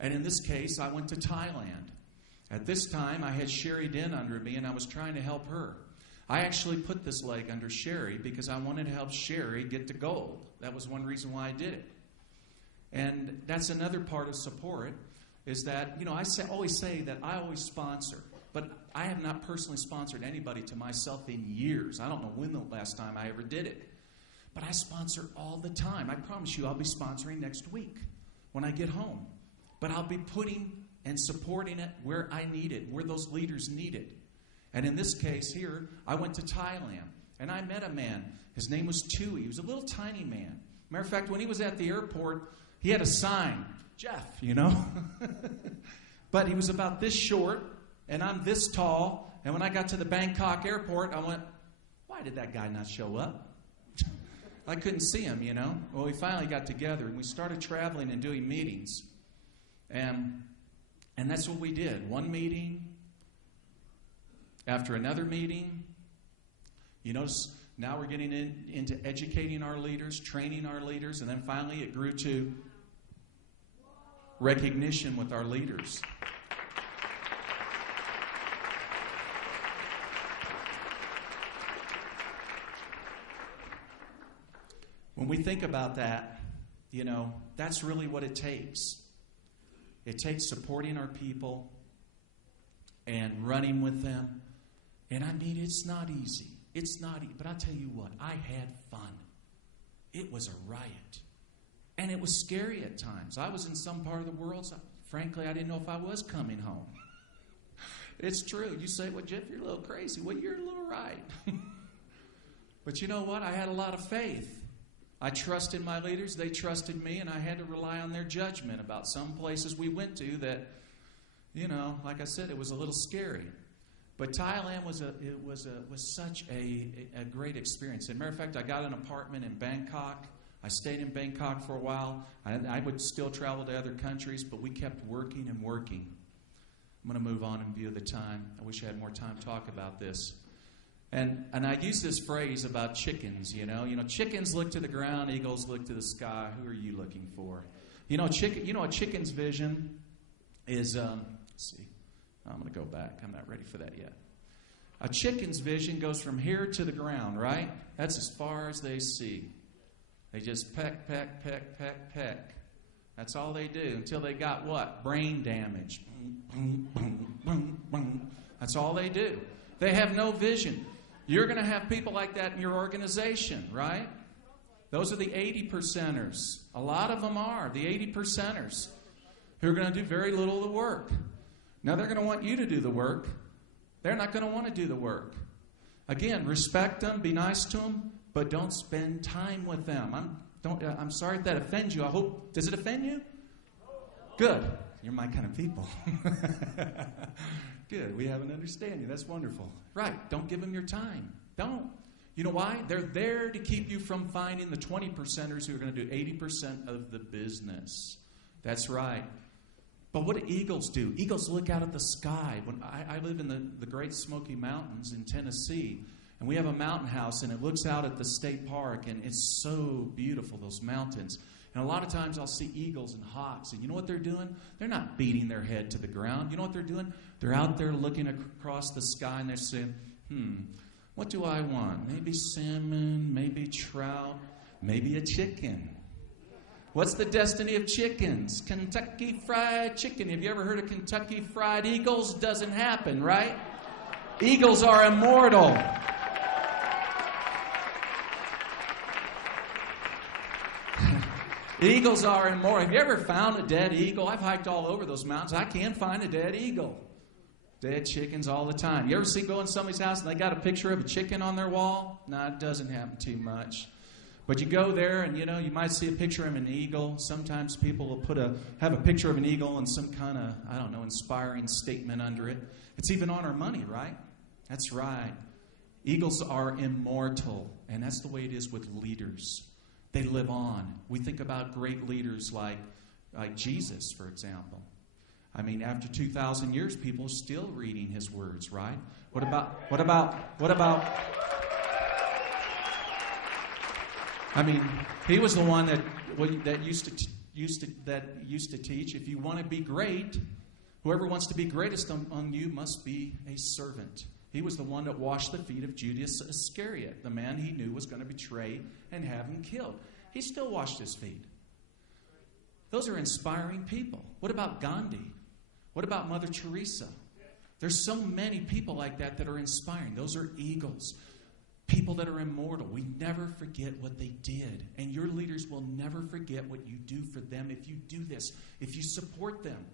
And in this case, I went to Thailand. At this time, I had Sherry Den under me, and I was trying to help her. I actually put this leg under Sherry because I wanted to help Sherry get to gold. That was one reason why I did it. And that's another part of support, is that, I always say that I always sponsor. But I have not personally sponsored anybody to myself in years. I don't know when the last time I ever did it. But I sponsor all the time. I promise you I'll be sponsoring next week when I get home. But I'll be putting and supporting it where I need it, where those leaders need it. And in this case here, I went to Thailand. And I met a man. His name was Tui. He was a little tiny man. Matter of fact, when he was at the airport, he had a sign, Jeff, But he was about this short. And I'm this tall, and when I got to the Bangkok airport, I went, why did that guy not show up? I couldn't see him, Well, we finally got together, and we started traveling and doing meetings. And that's what we did. One meeting after another meeting. You notice now we're getting into educating our leaders, training our leaders, and then finally it grew to recognition with our leaders. When we think about that, that's really what it takes. It takes supporting our people and running with them. And it's not easy. It's not easy. But I'll tell you what, I had fun. It was a riot. And it was scary at times. I was in some part of the world, so frankly, I didn't know if I was coming home. It's true. You say, well, Jeff, you're a little crazy. Well, you're a little right. But you know what? I had a lot of faith. I trusted my leaders, they trusted me, and I had to rely on their judgment about some places we went to that, like I said, it was a little scary. But Thailand was such a great experience. As a matter of fact, I got an apartment in Bangkok. I stayed in Bangkok for a while. I would still travel to other countries, but we kept working and working. I'm going to move on in view of the time. I wish I had more time to talk about this. And I use this phrase about chickens, chickens look to the ground, eagles look to the sky. Who are you looking for? A chicken's vision is, let's see, I'm going to go back. I'm not ready for that yet. A chicken's vision goes from here to the ground, right? That's as far as they see. They just peck, peck, peck, peck, peck. That's all they do until they got what? Brain damage. That's all they do. They have no vision. You're going to have people like that in your organization, right? Those are the 80%ers. A lot of them are, the 80%ers, who are going to do very little of the work. Now, they're going to want you to do the work. They're not going to want to do the work. Again, respect them, be nice to them, but don't spend time with them. I'm sorry if that offends you. Does it offend you? Good. You're my kind of people. Good. We have an understanding. That's wonderful. Right. Don't give them your time. Don't. You know why? They're there to keep you from finding the 20%ers who are going to do 80% of the business. That's right. But what do eagles do? Eagles look out at the sky. When I live in the Great Smoky Mountains in Tennessee, and we have a mountain house, and it looks out at the state park, and it's so beautiful, those mountains. And a lot of times I'll see eagles and hawks, and you know what they're doing? They're not beating their head to the ground. You know what they're doing? They're out there looking across the sky, and they're saying, what do I want? Maybe salmon, maybe trout, maybe a chicken. What's the destiny of chickens? Kentucky Fried Chicken. Have you ever heard of Kentucky Fried Eagles? Doesn't happen, right? Eagles are immortal. Eagles are immortal. Have you ever found a dead eagle? I've hiked all over those mountains. I can't find a dead eagle. Dead chickens all the time. You ever go in somebody's house and they got a picture of a chicken on their wall? No, it doesn't happen too much. But you go there and, you might see a picture of an eagle. Sometimes people will have a picture of an eagle and some kind of, inspiring statement under it. It's even on our money, right? That's right. Eagles are immortal, and that's the way it is with leaders. They live on. We think about great leaders like Jesus, for example. After 2,000 years, people are still reading his words, right? What about? He was the one that used to used to teach, if you want to be great, whoever wants to be greatest among you must be a servant. He was the one that washed the feet of Judas Iscariot, the man he knew was going to betray and have him killed. He still washed his feet. Those are inspiring people. What about Gandhi? What about Mother Teresa? There's so many people like that that are inspiring. Those are eagles. People that are immortal. We never forget what they did. And your leaders will never forget what you do for them if you do this. If you support them.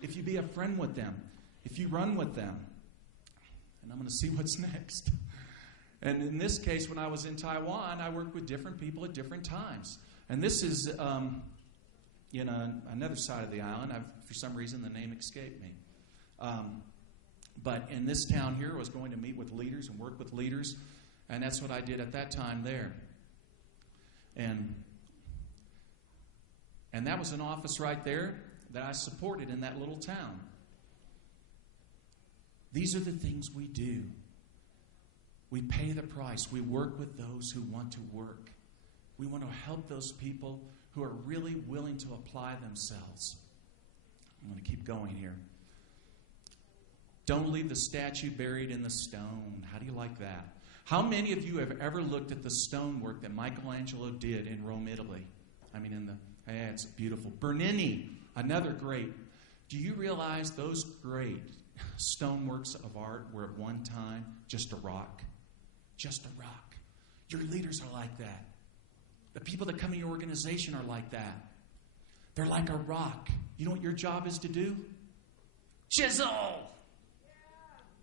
If you be a friend with them. If you run with them. And I'm going to see what's next. And in this case, when I was in Taiwan, I worked with different people at different times. And this is another side of the island. For some reason, the name escaped me. But in this town here, I was going to meet with leaders and work with leaders. And that's what I did at that time there. And that was an office right there that I supported in that little town. These are the things we do. We pay the price. We work with those who want to work. We want to help those people who are really willing to apply themselves. I'm going to keep going here. Don't leave the statue buried in the stone. How do you like that? How many of you have ever looked at the stonework that Michelangelo did in Rome, Italy? It's beautiful. Bernini, another great. Do you realize those great stoneworks of art were at one time just a rock? Just a rock. Your leaders are like that. The people that come in your organization are like that. They're like a rock. You know what your job is to do? Chisel!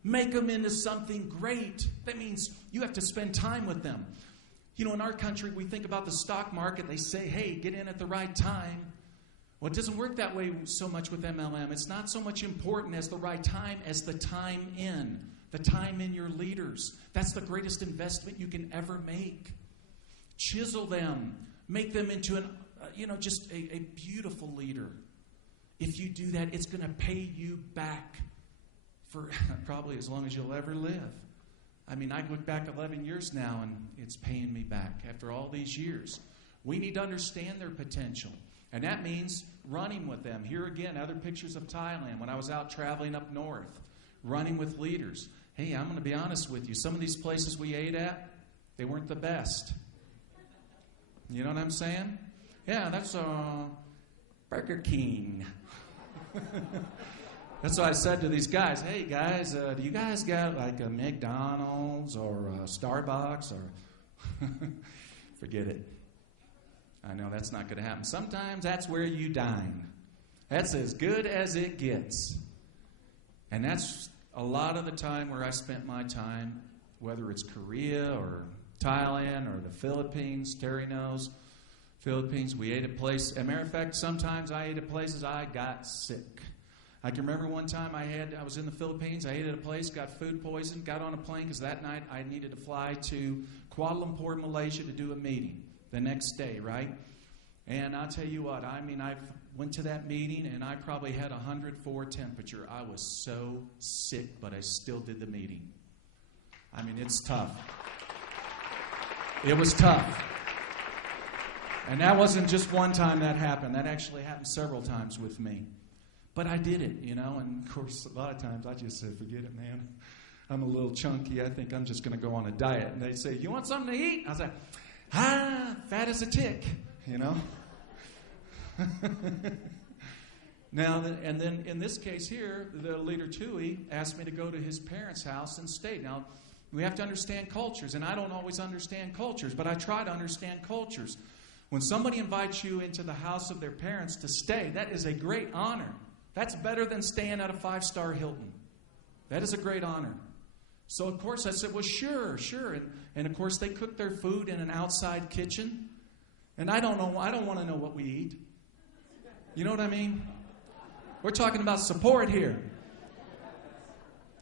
Make them into something great. That means you have to spend time with them. You know, in our country, we think about the stock market. They say, hey, get in at the right time. Well, it doesn't work that way so much with MLM. It's not so much important as the right time as the time in. The time in your leaders. That's the greatest investment you can ever make. Chisel them. Make them into just a beautiful leader. If you do that, it's going to pay you back for probably as long as you'll ever live. I look back 11 years now, and it's paying me back after all these years. We need to understand their potential. And that means running with them. Here again, other pictures of Thailand when I was out traveling up north, running with leaders. Hey, I'm going to be honest with you. Some of these places we ate at, they weren't the best. You know what I'm saying? Yeah, that's Burger King. That's what I said to these guys. Hey, guys, do you guys got like a McDonald's or a Starbucks or... Forget it. I know that's not going to happen. Sometimes that's where you dine. That's as good as it gets. And that's a lot of the time where I spent my time, whether it's Korea or Thailand or the Philippines. Terry knows. Philippines, we ate at places. As a matter of fact, sometimes I ate at places I got sick. I can remember one time I was in the Philippines. I ate at a place, got food poisoned, got on a plane because that night I needed to fly to Kuala Lumpur, Malaysia to do a meeting the next day, right? And I'll tell you what, I went to that meeting and I probably had 104 temperature. I was so sick, but I still did the meeting. It's tough. It was tough. And that wasn't just one time that happened. That actually happened several times with me. But I did it, and of course, a lot of times I just said, forget it, man. I'm a little chunky. I think I'm just going to go on a diet. And they'd say, you want something to eat? I was like, fat as a tick, Now, and then in this case here, the leader Tui asked me to go to his parents' house and stay. Now, we have to understand cultures, and I don't always understand cultures, but I try to understand cultures. When somebody invites you into the house of their parents to stay, that is a great honor. That's better than staying at a 5-star Hilton. That is a great honor. So, of course, I said, well, sure. And of course, they cook their food in an outside kitchen. And I don't want to know what we eat. You know what I mean? We're talking about support here.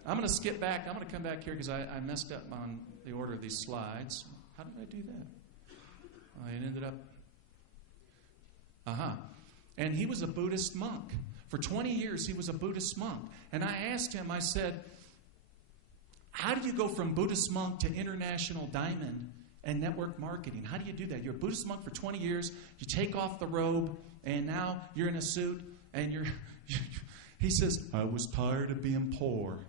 I'm going to skip back. I'm going to come back here because I messed up on the order of these slides. How did I do that? I ended up... And he was a Buddhist monk. For 20 years, he was a Buddhist monk. And I asked him, I said, how do you go from Buddhist monk to international diamond and network marketing? How do you do that? You're a Buddhist monk for 20 years. You take off the robe. And now you're in a suit and you're, he says, I was tired of being poor.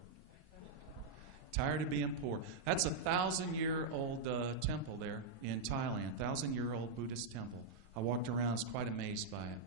Tired of being poor. That's a 1,000-year-old temple there in Thailand. 1,000-year-old Buddhist temple. I walked around. I was quite amazed by it.